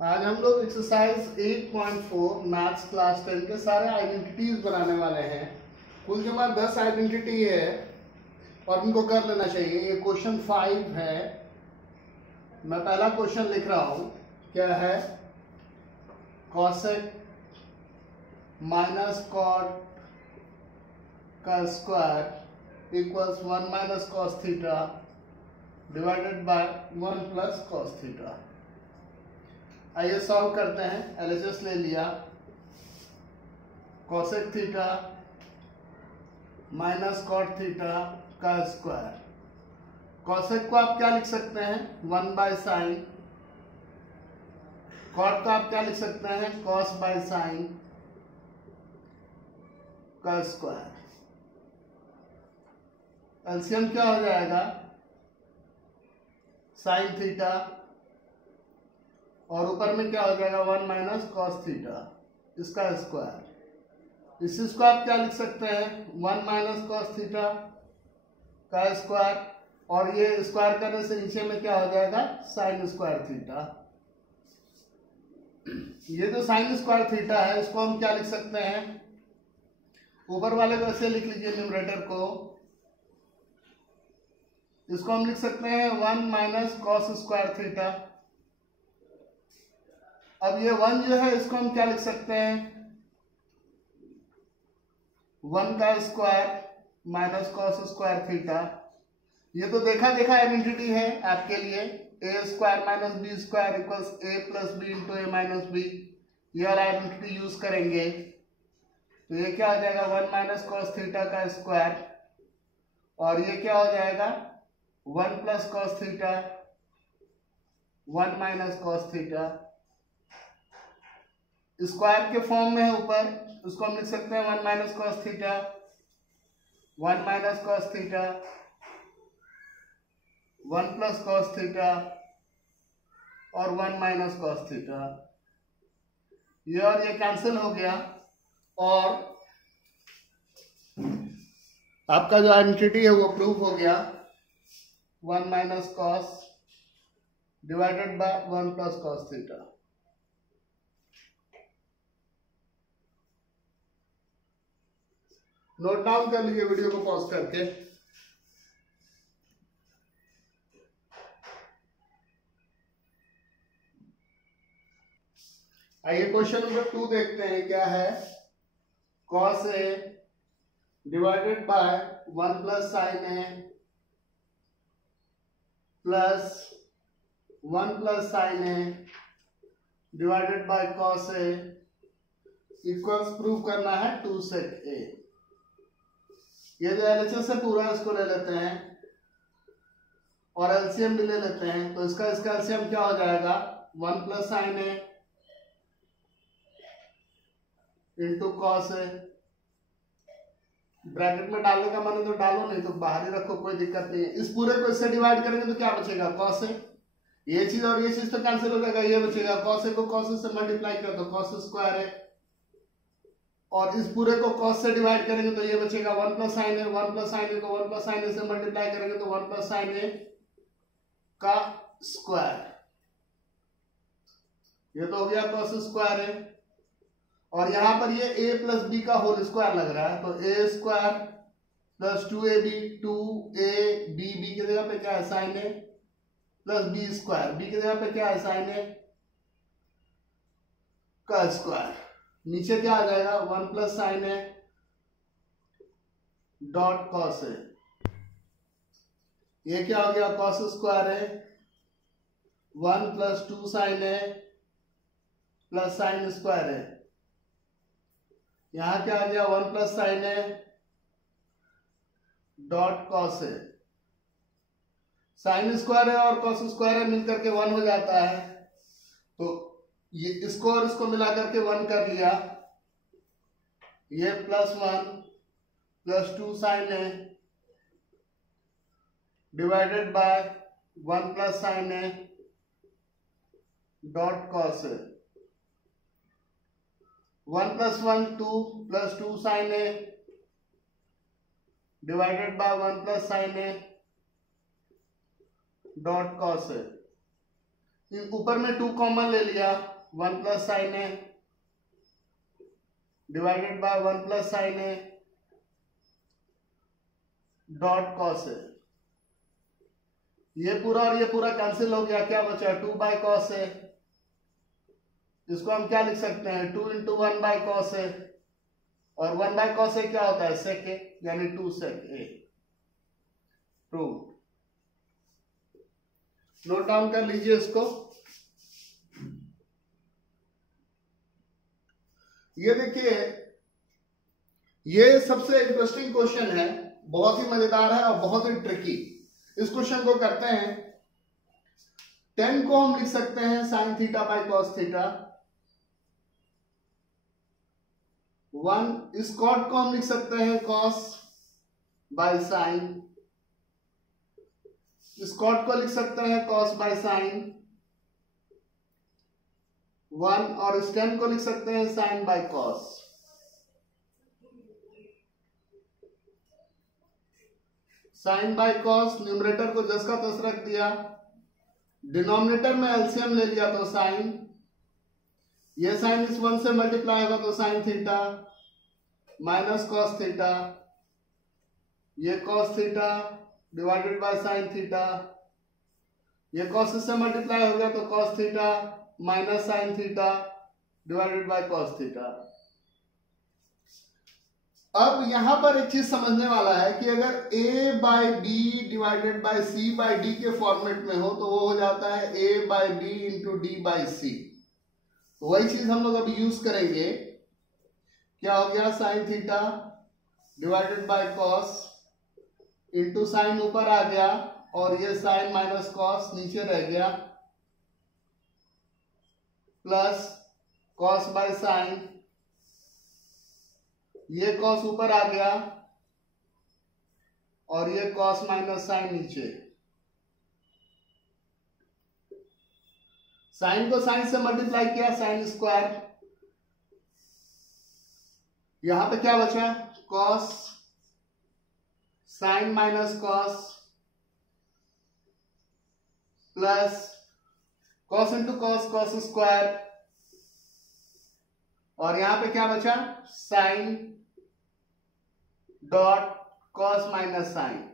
आज हम लोग एक्सरसाइज 8.4 मैथ्स क्लास 10 के सारे आइडेंटिटीज बनाने वाले हैं। कुल जमा 10 आइडेंटिटी है और इनको कर लेना चाहिए। ये क्वेश्चन 5 है। मैं पहला क्वेश्चन लिख रहा हूं। क्या है? कॉसेक माइनस कॉट का square equals 1 minus cos theta divided by 1 plus cos theta. आइए सॉल्व करते हैं। एलएचएस ले लिया। Cosec theta minus cot theta का स्क्वायर। कोसेक को आप क्या लिख सकते हैं? 1 बाय साइन। कॉट को आप क्या लिख सकते हैं? कॉस बाय साइन का स्क्वायर। एलसीएम क्या हो जाएगा? साइन थीटा और ऊपर में क्या हो जाएगा? 1 माइनस कॉस थीटा इसका स्क्वायर। इसको आप क्या लिख सकते हैं? 1 माइनस कॉस थीटा का स्क्वायर और ये स्क्वायर करने से नीचे में क्या हो जाएगा? Sine square theta. ये जो साइन स्क्वायर थीटा है इसको हम क्या लिख सकते हैं? ऊपर वाले को ऐसे लिख लीजिए न्यूमरेटर को। इसको हम लिख सकते हैं 1 माइनस कॉस स्क्वायर थीटा। अब ये 1 जो है इसको हम क्या लिख सकते हैं? 1 का square minus cos square theta. ये तो देखा आइडेंटिटी है आपके लिए। A square minus B square equals A plus B into A minus B. ये वाला आइडेंटिटी यूज करेंगे तो ये क्या हो जाएगा? 1 माइनस कॉस थीटा का स्क्वायर और ये क्या हो जाएगा? 1 plus cos theta 1 minus cos theta. Square के फॉर्म में है ऊपर, उसको हम लिख सकते हैं 1 minus cos theta 1 minus cos theta 1 plus cos theta और 1 माइनस कॉस थीटा। ये और ये कैंसिल हो गया और आपका जो आइडेंटिटी है वो प्रूव हो गया। 1 minus cos divided by 1 plus cos theta. Note down कर लीजिए वीडियो को पॉज करके। आइए क्वेश्चन नंबर 2 देखते हैं। क्या है? Cos A divided by 1 plus sine A plus 1 plus sine A divided by cos A equals prove करना है 2 सेक ए। ये जो एलएचएस है पूरा इसको ले लेते हैं और एलसीएम भी ले लेते हैं। तो इसका एलसीएम क्या हो जाएगा? 1 plus sine a into cos A. Bracket में डालने का मन है तो डालो, नहीं तो बाहर ही रखो, कोई दिक्कत नहीं है। इस पूरे को इससे डिवाइड करेंगे तो क्या बचेगा? Cos A. ये चीज और ये चीज तो कैंसिल हो जाएगा, ये बचेगा। कॉस ए को कॉस से मल्टीप्लाई कर दो, कॉस स्क्वायर है। और इस पूरे को कॉस से डिवाइड करेंगे तो ये बचेगा 1 प्लस साइन ए। 1 प्लस साइन ए को 1 प्लस साइन ए से मल्टीप्लाई करेंगे तो 1 प्लस साइन ए का स्क्वायर। ये तो हो गया कॉस स्क्वायर है और यहां पर ये a प्लस बी का होल स्क्वायर लग रहा है तो a square plus 2ab 2ab B की जगह पे क्या है? साइन ए प्लस बी स्क्वायर। बी की जगह पे क्या है? साइन ए का स्क्वायर। नीचे क्या आ जाएगा? 1 plus sine A dot cos A. ये क्या हो गया? कॉस स्क्वायर है 1 प्लस 2 साइन ए प्लस साइन स्क्वायर है। यहां क्या आ गया? 1 plus sine A dot cos A. Sine square है और कॉस स्क्वायर है मिलकर के 1 हो जाता है तो ये इसको और इसको मिलाकर के 1 कर लिया। ये plus 1 plus 2 sine A divided by 1 plus sine A dot cos A. 1 plus 1 2 plus 2 sine A divided by 1 plus sine A dot cos A. ऊपर में 2 कॉमन ले लिया, 1 plus sine A divided by 1 plus sine A dot cos A. ये पूरा और ये पूरा cancel हो गया, क्या बचा 2 बाय कॉस ए। इसको हम क्या लिख सकते हैं 2 इंटू 1 बाय कॉस ए, और 1 बाय कॉस ए क्या होता है सेक ए, यानी 2 सेक ए। ट्रू। नोट डाउन कर लीजिए इसको। ये देखिए, ये सबसे इंटरेस्टिंग क्वेश्चन है, बहुत ही मजेदार है और बहुत ही ट्रिकी। इस क्वेश्चन को करते हैं। 10 को हम लिख सकते हैं sign theta bye cos theta. 1 इस कॉट को हम लिख सकते हैं कॉस बाय साइन। इस कॉट को लिख सकते हैं कॉस बाय साइन 1, और इस 10 को लिख सकते हैं sine by cos. Sine by cos, numerator को जस का तस रख दिया, डिनोमिनेटर में एलसीएम ले लिया तो साइन, ये साइन इस 1 से मल्टीप्लाई होगा तो sine theta minus cos theta, ये cos theta divided by sine theta, ये कॉस से मल्टीप्लाई हो गया तो cos theta minus sine theta divided by cos theta. अब यहां पर एक चीज समझने वाला है कि अगर a by B divided by C by D के फॉर्मेट में हो तो वो हो जाता है a by B into D by C. वही चीज हम लोग अभी यूज करेंगे। क्या हो गया sign theta divided by cos into sine ऊपर आ गया और ये साइन माइनस कॉस नीचे रह गया, प्लस कॉस बाय साइन, ये कॉस ऊपर आ गया और ये कॉस माइनस साइन नीचे। साइन को साइन से मल्टीप्लाई किया, साइन स्क्वायर, यहां पे क्या बचा cos sine minus cos plus cos into cos cos square, और यहां पे क्या बचा sine dot cos minus sine.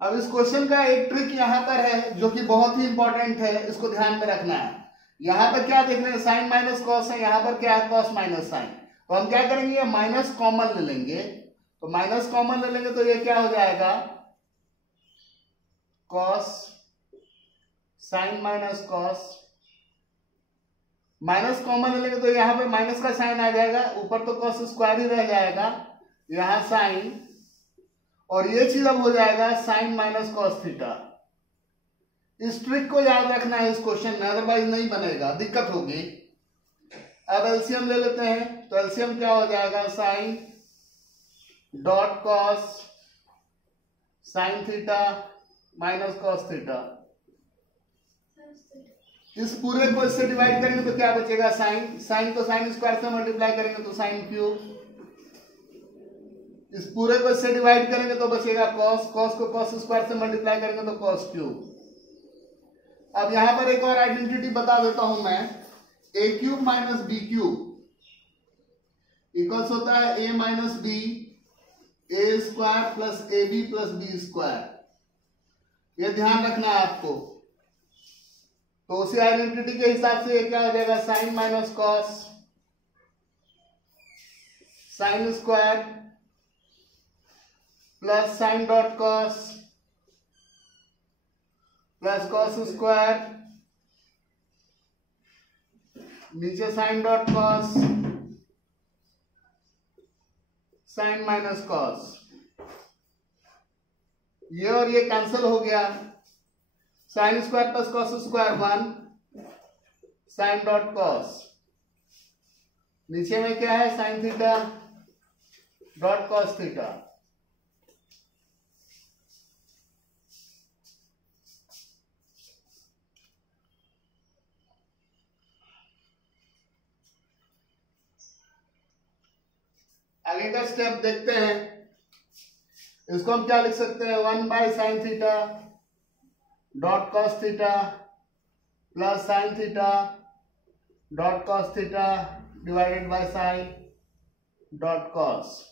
अब इस क्वेश्चन का एक ट्रिक यहां पर है जो कि बहुत ही इंपॉर्टेंट है, इसको ध्यान में रखना है। यहां पर क्या देख रहे हैं साइन माइनस कॉस है, यहां पर क्या है कॉस माइनस साइन। तो हम क्या करेंगे ये माइनस कॉमन ले लेंगे, तो माइनस कॉमन ले लेंगे तो ये क्या हो जाएगा cos sine minus cos, minus common ले लेंगे तो यहां पे माइनस का साइन आ जाएगा, ऊपर तो कॉस स्क्वायर ही रह जाएगा, यहां साइन, और ये चीज अब हो जाएगा साइन माइनस कॉस थीटा। इस ट्रिक को याद रखना है इस क्वेश्चन में, अदरवाइज नहीं बनेगा, दिक्कत होगी। अब एलसीएम ले लेते हैं, तो एलसीएम क्या हो जाएगा sine dot cos sine theta minus cos theta. इस पूरे को इससे डिवाइड करेंगे तो क्या बचेगा साइन, साइन को साइन स्क्वायर से मल्टीप्लाई करेंगे तो साइन क्यूब, इस पूरे को इससे डिवाइड करेंगे तो बचेगा कॉस, कॉस को कॉस स्क्वायर से मल्टीप्लाई करेंगे तो कॉस क्यूब। अब यहां पर एक और आइडेंटिटी बता देता हूं मैं, A cube minus B cube equals होता है A minus B A square plus A B plus B square. ये ध्यान रखना है आपको। तो उसी आइडेंटिटी के हिसाब से ये क्या हो जाएगा sine minus cos sine square plus sine dot cos plus cos square, नीचे sine dot cos sine minus cos, ये और ये कैंसिल हो गया, sine square plus cos square 1 sine dot cos, नीचे में क्या है sine theta dot cos theta. आगे का स्टेप देखते हैं। इसको हम क्या लिख सकते हैं 1 by sine theta dot cos theta plus sign theta dot cos theta divided by sign dot cos.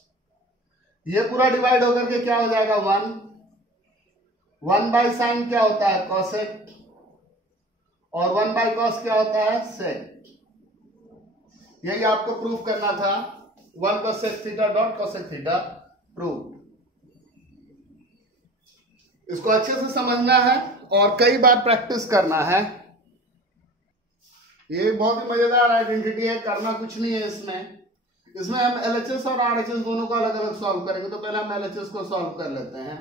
ये पूरा डिवाइड होकर के क्या हो जाएगा 1 बाय साइन क्या होता है कॉसेक, और 1 बाय कॉस क्या होता है सेक। यही आपको प्रूफ करना था, 1 plus sec theta dot cosec theta proof. इसको अच्छे से समझना है और कई बार प्रैक्टिस करना है। ये बहुत ही मजेदार आइडेंटिटी है, करना कुछ नहीं है इसमें। इसमें हम LHS और RHS दोनों को अलग अलग सॉल्व करेंगे। तो पहले हम LHS को सॉल्व कर लेते हैं।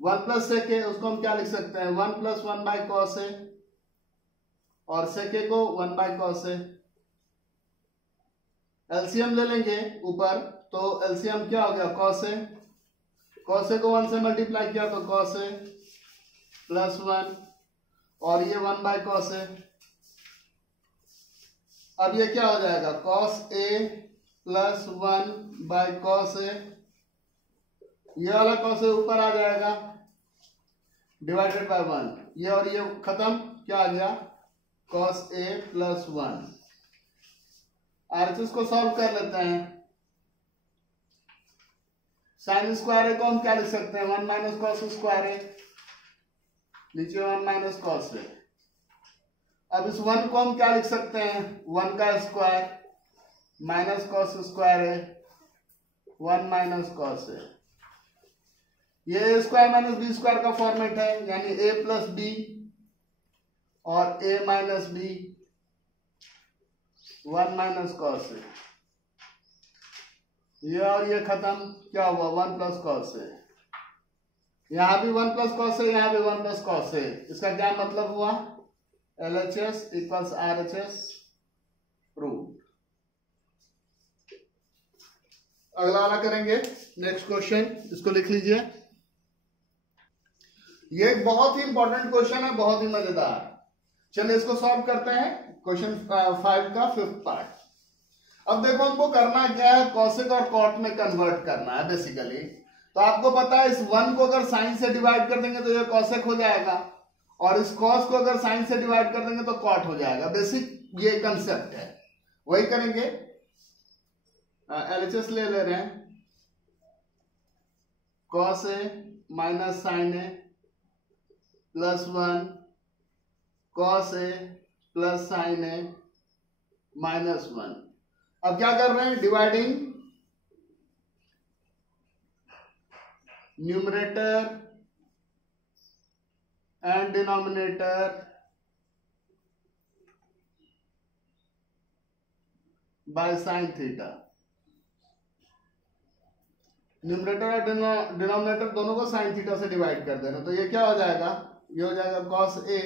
1 प्लस सेक है, उसको हम क्या लिख सकते हैं 1 प्लस 1 बाय कॉस है, और सेक को 1 बाय कॉस है। एलसीएम ले लेंगे ऊपर, तो एलसीएम क्या हो गया कॉस है, कॉस को 1 से मल्टीप्लाई किया तो कॉस है प्लस 1, और ये 1 बाय कॉस है। अब ये क्या हो जाएगा cos A plus 1 by cos A, ये वाला कॉस ए ऊपर आ जाएगा डिवाइडेड बाय 1, ये और ये खत्म, क्या आ गया कॉस ए प्लस 1। आरएचएस को सॉल्व कर लेते हैं। साइन स्क्वायर ए को हम क्या लिख सकते हैं 1 माइनस कॉस स्क्वायर ए, नीचे 1 माइनस कॉस ए। अब इस 1 को हम क्या लिख सकते हैं 1 का स्क्वायर माइनस कॉस स्क्वायर है 1 माइनस कॉस है। ये A square minus B square का फॉर्मेट है, यानी ए प्लस बी और ए माइनस बी 1 माइनस कॉस है। ये और ये खत्म, क्या हुआ 1 प्लस कॉस है। यहां भी 1 प्लस कॉस है, यहां भी 1 प्लस कॉस है। इसका क्या मतलब हुआ LHS इक्वल्स RHS प्रूव। अगला वाला करेंगे नेक्स्ट क्वेश्चन, इसको लिख लीजिए। ये एक बहुत ही इंपॉर्टेंट क्वेश्चन है, बहुत ही मजेदार। चलिए इसको सॉल्व करते हैं। क्वेश्चन 5 का 5th पार्ट। अब देखो हमको करना क्या है, कॉसेक और कॉट में कन्वर्ट करना है बेसिकली। तो आपको पता है इस 1 को अगर साइन से डिवाइड कर देंगे तो ये कॉसेक हो जाएगा, और इस कॉस को अगर साइन से डिवाइड कर देंगे तो कॉट हो जाएगा। बेसिक ये कंसेप्ट है, वही करेंगे। LHS ले रहे हैं, cos A minus sine A plus 1 cos A plus sine A minus 1। अब क्या कर रहे हैं dividing numerator and denominator by sine theta. Numerator और डिनोमिनेटर दोनों को साइन थीटा से डिवाइड कर देना। तो ये क्या हो जाएगा, ये हो जाएगा cos A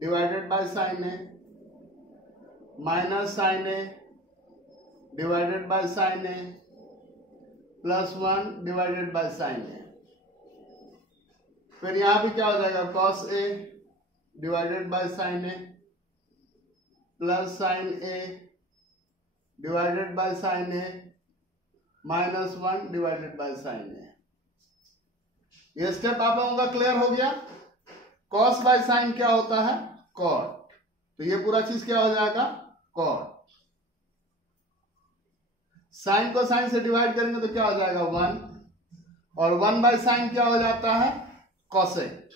divided by sine A minus sine A divided by sine A plus 1 divided by sine A. फिर यहां भी क्या हो जाएगा cos A divided by sine A plus sine A divided by sine A minus 1 divided by sine A. ये step आप लोगों का क्लियर हो गया। कॉस बाय साइन क्या होता है कॉट, तो ये पूरा चीज क्या हो जाएगा कॉट। साइन को साइन से डिवाइड करेंगे तो क्या हो जाएगा 1, और 1 बाय साइन क्या हो जाता है कॉसेक।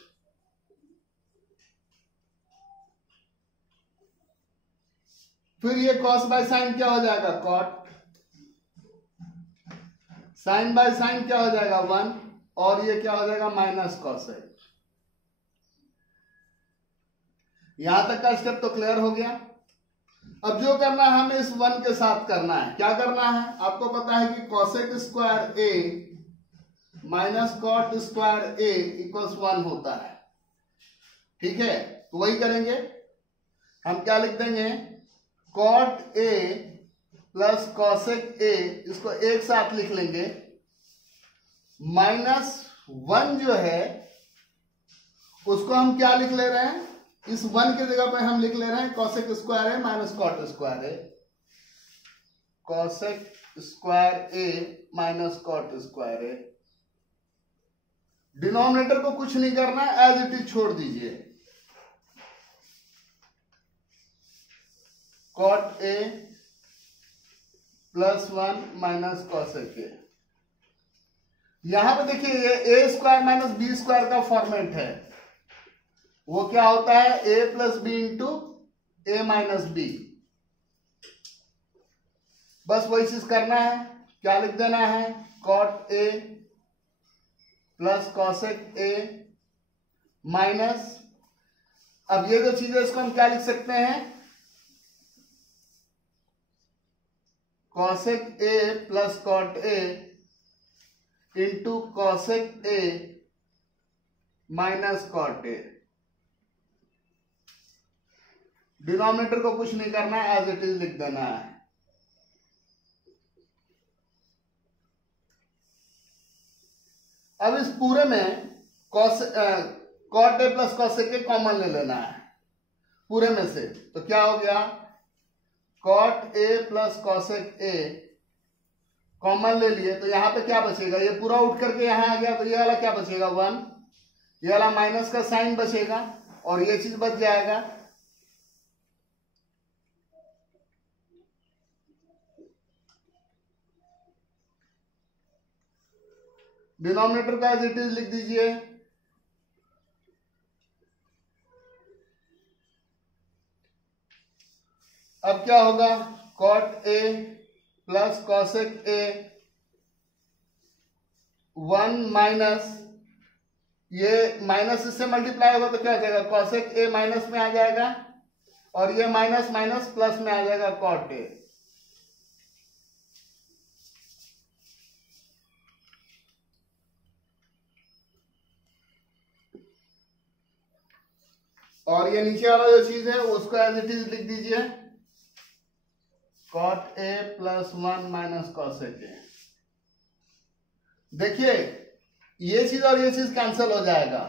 फिर ये कॉस बाय साइन क्या हो जाएगा कॉट, साइन बाय साइन क्या हो जाएगा 1, और ये क्या हो जाएगा माइनस कॉसेक। यहां तक का स्टेप तो क्लियर हो गया। अब जो करना है हमें इस 1 के साथ करना है। क्या करना है, आपको पता है कि cosec square A minus cot square A equals 1 होता है। ठीक है, तो वही करेंगे हम। क्या लिख देंगे cot A plus cosec A, इसको एक साथ लिख लेंगे। माइनस 1 जो है उसको हम क्या लिख ले रहे हैं, इस 1 की जगह पे हम लिख ले रहे हैं cosec square A minus cot square A. Cosec square A minus cot square A denominator को कुछ नहीं करना, एज इट इज छोड़ दीजिए। Cot A plus 1 minus cosec A. यहां पे देखिए ये A square minus B square का फॉर्मेट है, वो क्या होता है A plus B into A minus B. बस वही चीज करना है, क्या लिख देना है, cot A plus cosec A minus, अब ये जो चीज है इसको हम क्या लिख सकते हैं, cosec A plus cot A into cosec A minus cot A. Denominator को कुछ नहीं करना है, एज इट इज लिख देना है। अब इस पूरे में cot A plus cosec A common ले लेना है पूरे में से, तो क्या हो गया, cot A plus cosec A common ले लिए, तो यहां पे क्या बचेगा, ये पूरा उठ करके यहां आ गया, तो ये वाला क्या बचेगा 1, ये वाला माइनस का साइन बचेगा और ये चीज बच जाएगा। डिनोमिनेटर का एज इट इज लिख दीजिए, अब क्या होगा, cot A plus cosec A 1 minus, ये माइनस इससे मल्टीप्लाई होगा तो क्या हो जाएगा, कॉसेक ए माइनस में आ जाएगा और ये माइनस माइनस प्लस में आ जाएगा कॉट ए। और ये नीचे वाला जो चीज है उसको एज इट इज लिख दीजिए, cot A plus 1 minus cosec A. देखिए ये चीज और ये चीज कैंसिल हो जाएगा,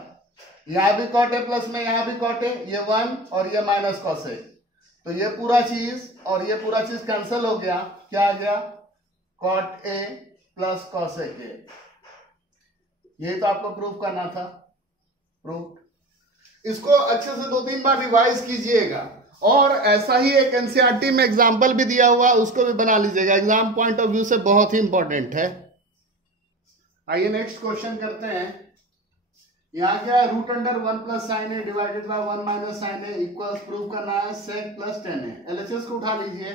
यहां भी कॉट ए प्लस में यहां भी कॉट ए, ये 1 और ये माइनस कॉसेक, तो ये पूरा चीज और ये पूरा चीज कैंसिल हो गया, क्या आ गया, cot A plus cosec A. यही तो आपको प्रूफ करना था, प्रूफ। इसको अच्छे से 2-3 बार रिवाइज कीजिएगा, और ऐसा ही एक एनसीईआरटी में एग्जाम्पल भी दिया हुआ उसको भी बना लीजिएगा, एग्जाम पॉइंट ऑफ व्यू से बहुत ही इंपॉर्टेंट है। आइए नेक्स्ट क्वेश्चन करते हैं। यहाँ क्या है, root under 1 plus sine A divided by 1 minus sine A equals, prove करना है सेक प्लस 10 ए। एलएचएस को उठा लीजिए,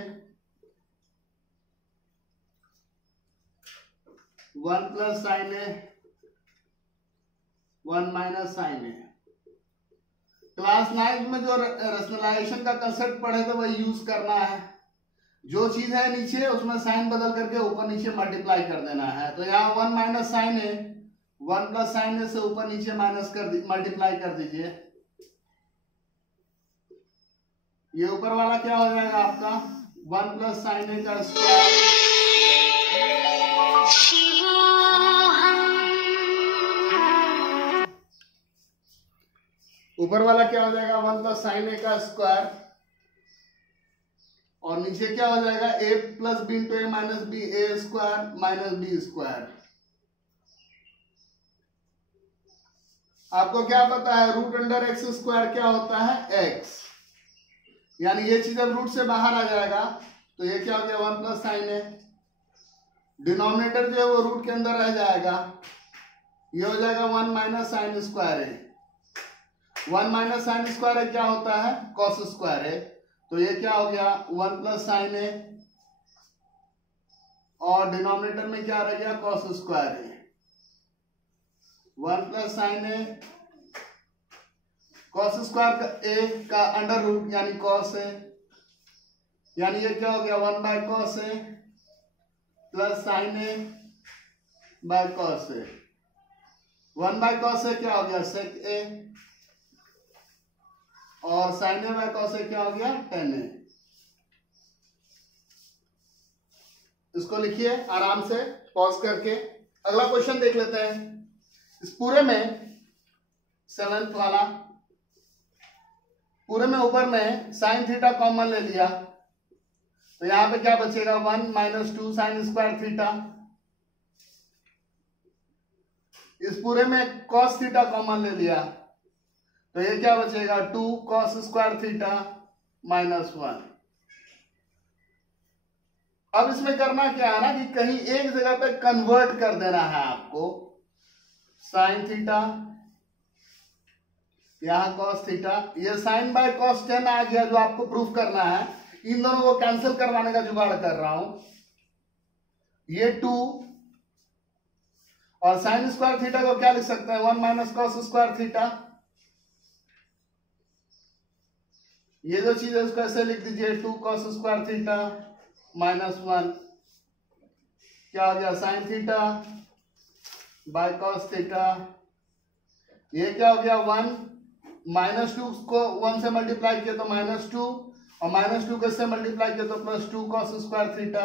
1 प्लस साइन ए 1 माइनस साइन ए। क्लास 9 में जो रेशनलाइजेशन का कंसेप्ट पढ़े थे वही यूज करना है, जो चीज है नीचे उसमें साइन बदल करके ऊपर नीचे मल्टीप्लाई कर देना है। तो यहाँ 1 माइनस साइन ए 1 प्लस साइन ए से ऊपर नीचे माइनस कर मल्टीप्लाई कर दीजिए, ये ऊपर वाला क्या हो जाएगा आपका 1 प्लस साइन ए का स्क्वायर, ऊपर वाला क्या हो जाएगा 1 प्लस साइन ए का स्क्वायर, और नीचे क्या हो जाएगा a plus B into A minus B, A square minus B square. आपको क्या पता है, रूट अंडर एक्स स्क्वायर क्या होता है x, यानी ये चीज अब रूट से बाहर आ जाएगा, तो ये क्या हो गया 1 प्लस साइन ए, डिनोमिनेटर जो है वो रूट के अंदर रह जाएगा, ये हो जाएगा 1 माइनस साइन स्क्वायर ए। 1 माइनस साइन स्क्वायर है क्या होता है, कॉस स्क्वायर है, तो ये क्या हो गया 1 प्लस साइन ए, और डिनोमिनेटर में क्या रह गया कॉस स्क्वायर है, 1 plus sine A cos square ए का अंडर रूट यानी कॉस है, यानी ये क्या हो गया 1 by cos A plus sine A by cos A. 1 by cos A क्या हो गया सेक ए, और sine A by cos A क्या हो गया tan ए। इसको लिखिए आराम से पॉज करके। अगला क्वेश्चन देख लेते हैं। इस पूरे में 7th वाला, पूरे में ऊपर में साइन थीटा कॉमन ले लिया, तो यहां पे क्या बचेगा 1 माइनस 2 साइन स्क्वायर थीटा, इस पूरे में cos थीटा कॉमन ले लिया तो ये क्या बचेगा 2 cos स्क्वायर थीटा माइनस 1। अब इसमें करना क्या है ना कि कहीं एक जगह पे कन्वर्ट कर देना है आपको। साइन थीटा यहां cos थीटा, ये साइन बाय cos tan आ गया जो आपको प्रूफ करना है। इन दोनों को कैंसिल करवाने का जुगाड़ कर रहा हूं। ये 2 और साइन स्क्वायर थीटा को क्या लिख सकते हैं 1 माइनस cos स्क्वायर थीटा। ये जो चीज है उसको ऐसे लिख दीजिए 2 cos स्क्वायर थीटा माइनस 1। क्या हो गया sign theta by cos theta. ये क्या हो गया 1 माइनस 2 को 1 से मल्टीप्लाई किया तो माइनस 2 और माइनस 2 को इससे मल्टीप्लाई किया तो plus 2 cos square theta.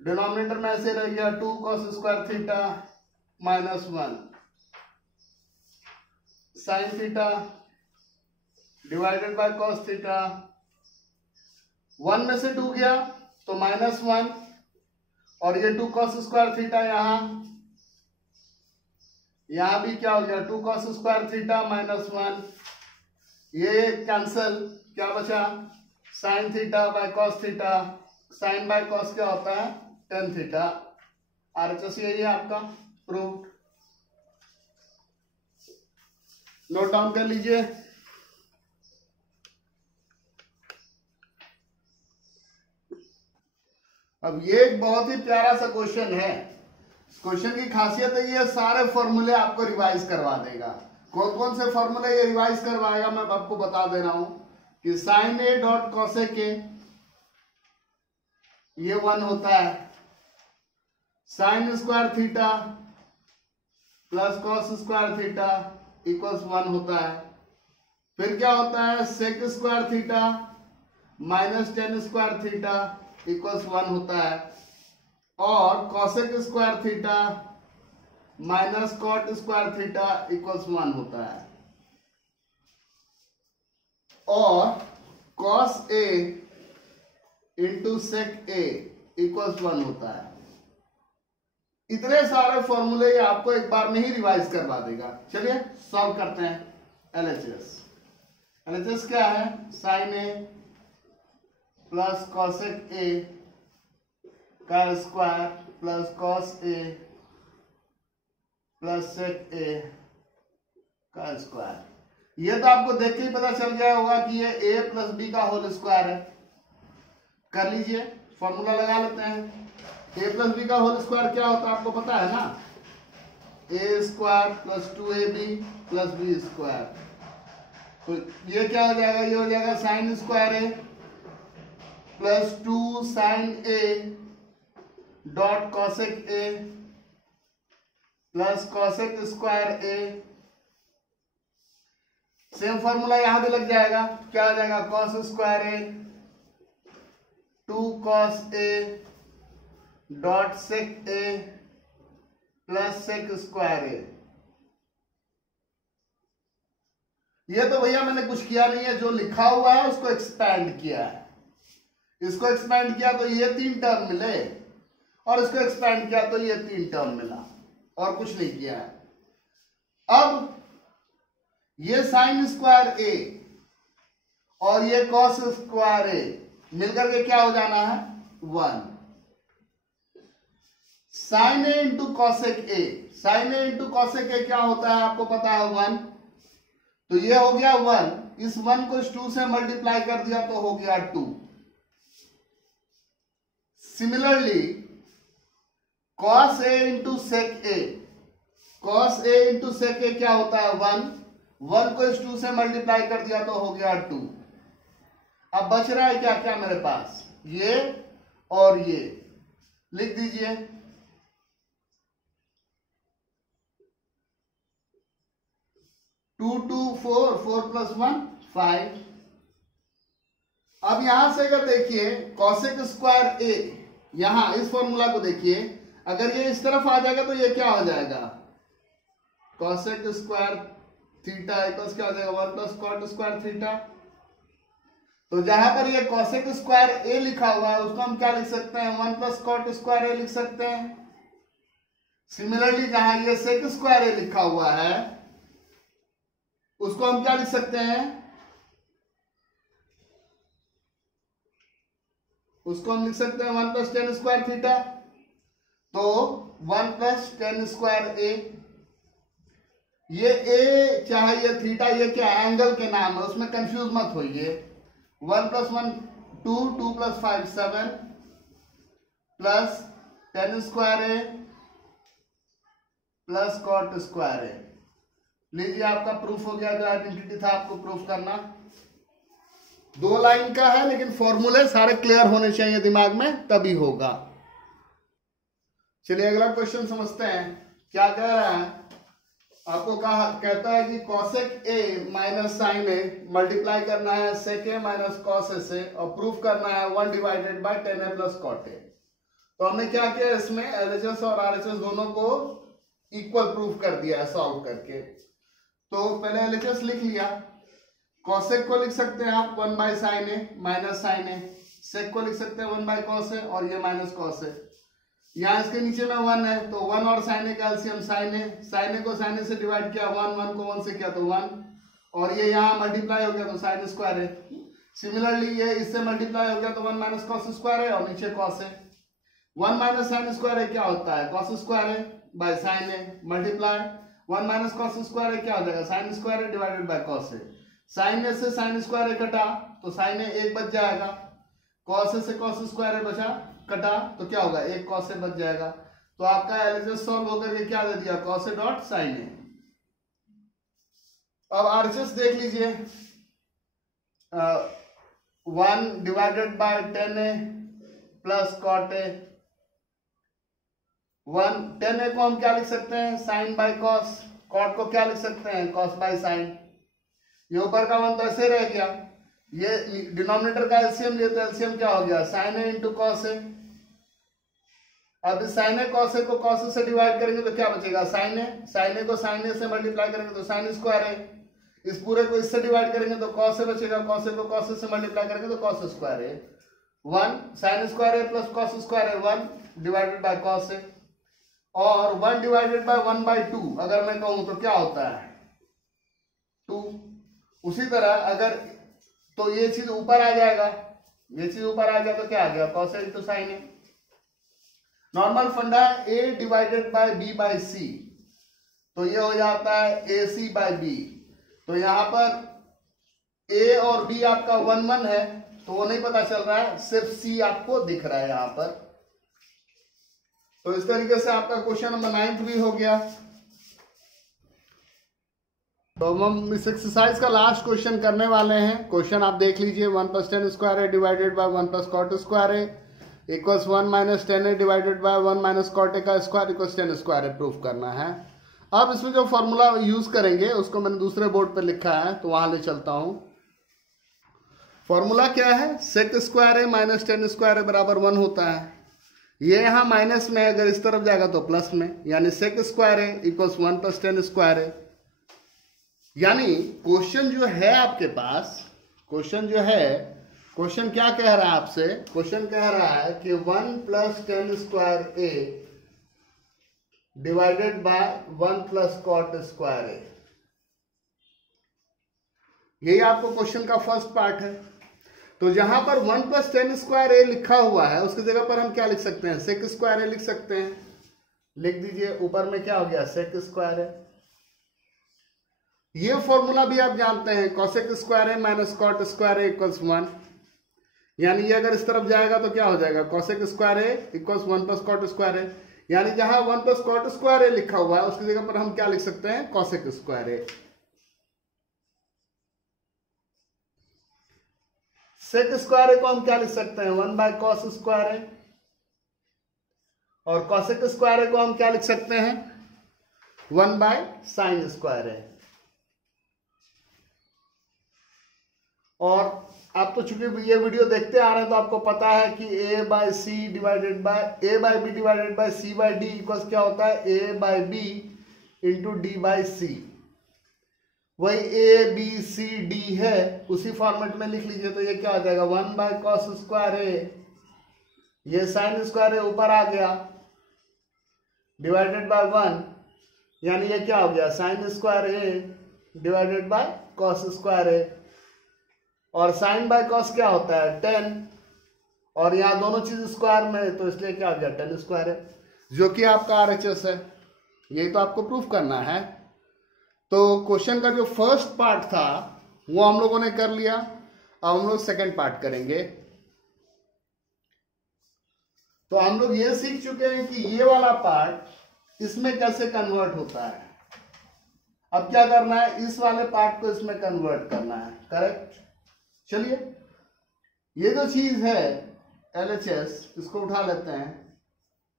Denominator में ऐसे रह गया 2 cos square theta minus 1 sign theta divided by cos theta. 1 में से 2 गया तो माइनस 1 और ये 2 cos स्क्वायर थीटा यहां भी क्या हो गया 2 cos स्क्वायर थीटा माइनस 1। ये कैंसल, क्या बचा sine theta by cos theta. Sine by cos क्या होता है tan थीटा। RHS यही है आपका प्रूफ। नोट डाउन कर लीजिए। अब ये एक बहुत ही प्यारा सा क्वेश्चन है। क्वेश्चन की खासियत है ये सारे फॉर्मूले आपको रिवाइज करवा देगा। कौन कौन से फॉर्मूले ये रिवाइज करवाएगा मैं आपको बता दे रहा हूं कि sine A dot cosec a ये 1 होता है। Sine square theta plus cos square theta equals 1 होता है। फिर क्या होता है sec square theta minus tan square theta equals 1 होता है। और cosec square theta minus cot square theta equals 1 होता है। और cos a into sec a equals 1 होता है। इतने सारे फॉर्मूले ये आपको एक बार में ही रिवाइज करवा देगा। चलिए सॉल्व करते हैं। LHS क्या है sine A plus cosec a का square plus cos A plus sec a का स्क्वायर। ये तो आपको देख के ही पता चल गया होगा कि ये a प्लस बी का होल स्क्वायर है। कर लीजिए, फॉर्मूला लगा लेते हैं। a प्लस बी का होल स्क्वायर क्या होता है आपको पता है ना, a square plus 2ab plus B square. तो ये क्या हो जाएगा, ये हो जाएगा sine square a plus 2 sine A dot cosec A plus cosec square a. Same formula यहां भी लग जाएगा। क्या हो जाएगा cos square A 2 cos A dot sec A plus sec square A. ये तो भैया मैंने कुछ किया नहीं है, जो लिखा हुआ है उसको एक्सपैंड किया है। इसको एक्सपैंड किया तो ये 3 टर्म मिले और इसको एक्सपैंड किया तो ये 3 टर्म मिला, और कुछ नहीं किया है। अब ये साइन स्क्वायर ए और ये कॉस स्क्वायर ए मिलकर के क्या हो जाना है 1। Sine a into cosec a, sine a into cosec a क्या होता है आपको पता है 1। तो ये हो गया 1, इस 1 को इस 2 से मल्टीप्लाई कर दिया तो हो गया 2। Similarly cos a into sec A, cos a into sec ए क्या होता है 1, 1 को इस 2 से मल्टीप्लाई कर दिया तो हो गया 2। अब बच रहा है क्या क्या मेरे पास, ये और ये लिख दीजिए। 2 2 4, 4 प्लस 1 5। अब यहां से अगर देखिए कॉसेक स्क्वायर ए, यहां इस फॉर्मूला को देखिए, अगर ये इस तरफ आ जाएगा तो ये क्या हो जाएगा कॉसेक स्क्वायर थीटा इक्वल्स क्या हो जाएगा 1 प्लस कॉट स्क्वायर थीटा। तो जहां पर ये कॉसेक स्क्वायर ए लिखा हुआ है उसको हम क्या लिख सकते हैं 1 प्लस कॉट स्क्वायर ए लिख सकते हैं। सिमिलरली जहां ये सेक स्क्वायर ए लिखा हुआ है उसको हम क्या लिख सकते हैं, उसको हम लिख सकते हैं 1 + tan स्क्वायर थीटा। तो 1 + tan स्क्वायर ए, ये ए चाहे ये थीटा, ये क्या एंगल के नाम है, उसमें कंफ्यूज मत होइए। 1 + 1 2, 2 + 5 7 plus tan square a plus cot square ए। लीजिए आपका प्रूफ हो गया, जो आइडेंटिटी था आपको प्रूफ करना। 2 लाइन का है लेकिन फॉर्मूले सारे क्लियर होने चाहिए दिमाग में, तभी होगा। चलिए अगला क्वेश्चन समझते हैं क्या कह रहा है। आपको कहता है कि cosec a minus sin a multiply करना है sec a minus cos a से और प्रूफ करना है 1 divided bye tan a plus cot a। तो हमने क्या किया, इसमें LHS और RHS दोनों को इक्वल प्रूफ कर दिया है सॉल्व करके। तो पहले LHS लिख लिया, cosec को लिख सकते हैं आप 1/sin a minus sin a, sec को लिख सकते हैं 1/cos a और ये माइनस cos a। यहाँ इसके नीचे में 1 है तो 1 और sin a का एलसीएम sin a को sin a से डिवाइड किया, 1 को 1 से किया तो 1, और ये यहाँ मल्टीप्लाई हो गया तो sin स्क्वायर है। सिमिलरली ये इससे मल्टीप्लाई हो गया तो 1 माइनस cos स्क्वायर है और नीचे cos है। 1 माइनस sin स्क्वायर है क्या होता है, cos स्क्वायर है by sin a multiply 1 minus cos square है क्या हो जाएगा, sin स्क्वायर है divided by cos a। sin a से sin स्क्वायर है कटा तो sin a 1 बच जाएगा, cos a से cos स्क्वायर है बचा कटा तो क्या होगा, 1 cos a बच जाएगा। तो आपका LHS सॉल्व होकर के क्या दे दिया, cos a dot sin a। अब RHS देख लीजिए, 1 divided bye tan a plus cot a। tan a को हम क्या लिख सकते हैं, sin बाय cos, cot को क्या लिख सकते हैं, cos बाय sin। ये ऊपर का 1 तो ऐसे रह गया, ये डिनोमिनेटर का एलसीएम लिए तो एलसीएम क्या हो गया, sin a into cos a। अब इस sin a cos a को cos a से डिवाइड करेंगे तो क्या बचेगा, sin a को sin a से मल्टीप्लाई करेंगे तो sin स्क्वायर है, इस पूरे को इससे डिवाइड करेंगे तो cos a बचेगा, cos a को cos a से मल्टीप्लाई करेंगे तो cos स्क्वायर है। 1 sin स्क्वायर है प्लस cos स्क्वायर है 1 डिवाइडेड बाय cos a, और 1 डिवाइडेड बाय 1/2 अगर मैं कहूं तो क्या होता है 2। उसी तरह अगर तो ये चीज ऊपर आ जाएगा, ये चीज ऊपर आ गया तो क्या आ गया, cos a into sin a। Normal फंडा है a divided by b by c, तो ये हो जाता है ac बाय b। तो यहां पर a और b आपका 1 1 है तो वो नहीं पता चल रहा है, सिर्फ c आपको दिख रहा है यहां पर। तो इस तरीके से आपका क्वेश्चन नंबर 9 भी हो गया। तो हम इस एक्सरसाइज का लास्ट क्वेश्चन करने वाले हैं। क्वेश्चन आप देख लीजिए, 1 + tan स्क्वायर है डिवाइडेड बाय 1 + cot स्क्वायर है equals 1 minus tan a divided by 1 minus cot a का स्क्वायर इक्वल्स tan स्क्वायर है, प्रूफ करना है। अब इसमें जो फॉर्मूला यूज करेंगे उसको मैंने दूसरे बोर्ड पर लिखा है तो वहां ले चलता हूं। फॉर्मूला क्या है, सेक स्क्वायर है माइनस tan स्क्वायर है बराबर 1 होता है। ये यहाँ माइनस में है, अगर इस तरफ जाएगा तो प्लस में, यानी सेक स्क्वायर है इक्वल्स 1 + tan स्क्वायर है। यानी क्वेश्चन जो है आपके पास, क्वेश्चन क्या कह रहा है आपसे, क्वेश्चन कह रहा है कि 1 + tan square a divided by 1 + cot square a। यही आपको क्वेश्चन का फर्स्ट पार्ट है। तो जहां पर 1 + tan स्क्वायर a लिखा हुआ है उसकी जगह पर हम क्या लिख सकते हैं, सेक स्क्वायर a लिख सकते हैं। लिख दीजिए, ऊपर में क्या हो गया, सेक स्क्वायर a। ये फॉर्मूला भी आप जानते हैं, cosec square a minus cot square a equals 1। यानी ये अगर इस तरफ जाएगा तो क्या हो जाएगा, cosec square a equals 1 + cot square a। यानी जहां 1 + cot स्क्वायर a लिखा हुआ है उसकी जगह पर हम क्या लिख सकते हैं, cosec square a। Sec square a को हम क्या लिख सकते हैं, 1/cos स्क्वायर a, और cosec स्क्वायर a को हम क्या लिख सकते हैं, 1/sin स्क्वायर a। और आप तो चूंकि ये वीडियो देखते आ रहे हैं तो आपको पता है कि a/c divided by a/b divided by c/d equals क्या होता है, a/b इंटू d/c। वही a b c d है, उसी फॉर्मेट में लिख लीजिए। तो ये क्या हो जाएगा, 1/cos स्क्वायर a, ये sin स्क्वायर a ऊपर आ गया डिवाइडेड बाय 1, यानी ये क्या हो गया sine square A divided by cos square A, और साइन बाय कॉस क्या होता है 10, और यहाँ दोनों चीज स्क्वायर में है तो इसलिए क्या हो गया 10 स्क्वायर है, जो कि आपका आरएचएस है। यही तो आपको प्रूफ करना है। तो क्वेश्चन का जो फर्स्ट पार्ट था वो हम लोगों ने कर लिया, अब हम लोग सेकंड पार्ट करेंगे। तो हम लोग ये सीख चुके हैं कि ये वाला पार्ट इसमें कैसे कन्वर्ट होता है। अब क्या करना है, इस वाले पार्ट को इसमें कन्वर्ट करना है, करेक्ट। चलिए, ये जो चीज है LHS, इसको उठा लेते हैं।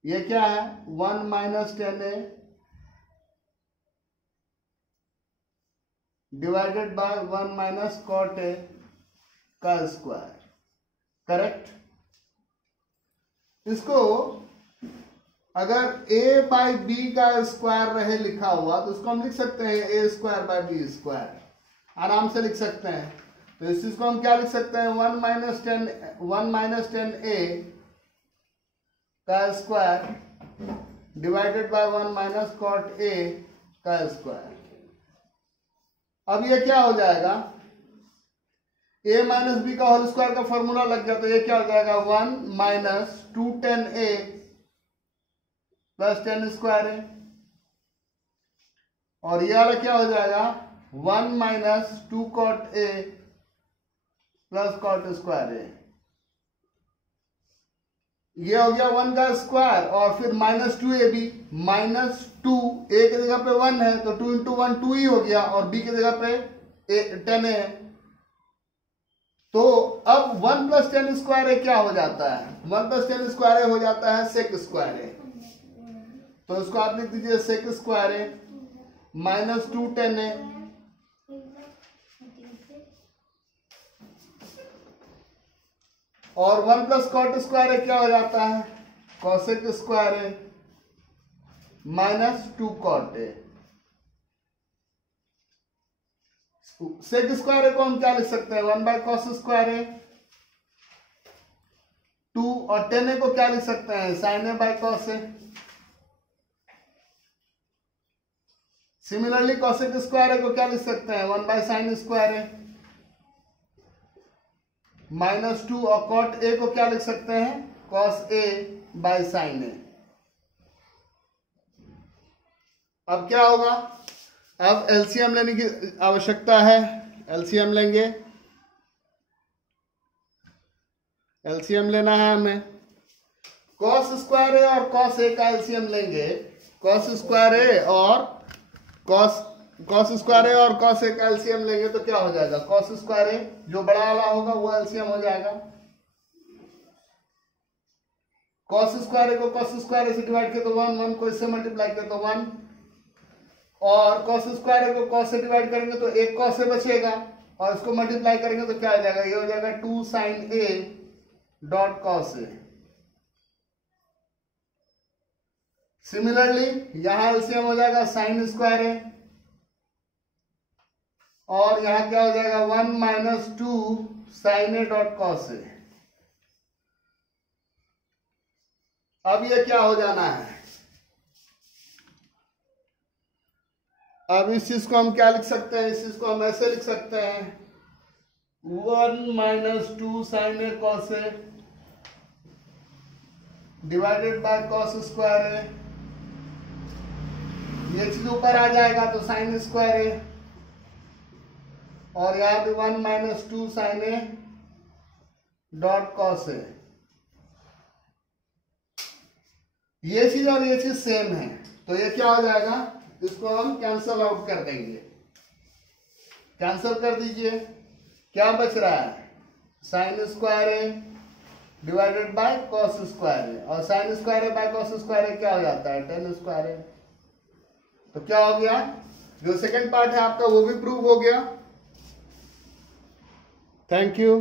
ये क्या है 1 minus 10a divided by 1 minus cot a का स्क्वायर, करेक्ट। इसको अगर a बाई बी का स्क्वायर रहे लिखा हुआ तो इसको हम लिख सकते हैं a square by b square, आराम से लिख सकते हैं। तो इस चीज को हम क्या लिख सकते हैं 1 माइनस 10a का square divided by 1 minus cot a का स्क्वायर। अब ये क्या हो जाएगा, a माइनस बी का होल स्क्वायर का फॉर्मूला लग गया, तो ये क्या हो जाएगा 1 माइनस 210a प्लस 10 स्क्वायर है, और ये वाला क्या हो जाएगा 1 minus 2 cot a plus cot square है। ये हो गया 1 का स्क्वायर, और फिर माइनस 2ab, माइनस 2 a की जगह पे 1 है तो 2 इंटू 1 2 ही हो गया, और b की जगह पे 10 है। तो अब 1 प्लस 10 स्क्वायर ए क्या हो जाता है, 1 प्लस 10 स्क्वायर ए हो जाता है सेक स्क्वायर ए। तो इसको आप लिख दीजिए सेक स्क्वायर ए माइनस 2 10 ए, और 1 प्लस कॉट स्क्वायर ए क्या हो जाता है cosec square A minus 2 cot A. Sec square A को हम क्या लिख सकते हैं 1 बाय कॉस स्क्वायर ए 2, और 10 ए को क्या लिख सकते हैं sine A by cos A. Similarly cosec square A को क्या लिख सकते हैं 1 by sine square A minus 2, और कॉट ए को क्या लिख सकते हैं cos A by sine A. अब क्या होगा, अब एलसीएम लेने की आवश्यकता है, एलसीएम लेंगे। एलसीएम लेना है हमें, कॉस स्क्वायर ए और कॉस ए का एलसीएम लेंगे। कॉस स्क्वायर ए और कॉस स्क्वायर ए और कॉस ए का एलसीएम लेंगे तो क्या हो जाएगा कॉस स्क्वायर ए, जो बड़ा वाला होगा वो एलसीएम हो जाएगा। कॉस स्क्वायर ए को कॉस स्क्वायर ए से डिवाइड किया तो 1, 1 को इससे मल्टीप्लाई किया तो 1, और कॉस स्क्वायर ए को कॉस से डिवाइड करेंगे तो एक कॉस से बचेगा, और इसको मल्टीप्लाई करेंगे तो क्या हो जाएगा, ये हो जाएगा 2 साइन ए डॉट कॉस ए। सिमिलरली यहां एलसीएम हो जाएगा साइन स्क्वायर ए, और यहां क्या हो जाएगा 1 minus 2 sine A dot cos A. अब ये क्या हो जाना है, अब इस चीज को हम क्या लिख सकते हैं, इस चीज को हम ऐसे लिख सकते हैं 1 minus 2 sine A cos A divided by cos square A. ये चीज ऊपर आ जाएगा तो साइन स्क्वायर ए, और यहां पे 1 minus 2 sine A dot cos A. ये चीज और ये चीज सेम है, तो ये क्या हो जाएगा, इसको हम कैंसल आउट कर देंगे। कैंसल कर दीजिए, क्या बच रहा है sine square A divided by cos square A, और sine square A by cos square A क्या हो जाता है 10 स्क्वायर ए। तो क्या हो गया, जो सेकंड पार्ट है आपका वो भी प्रूव हो गया। Thank you.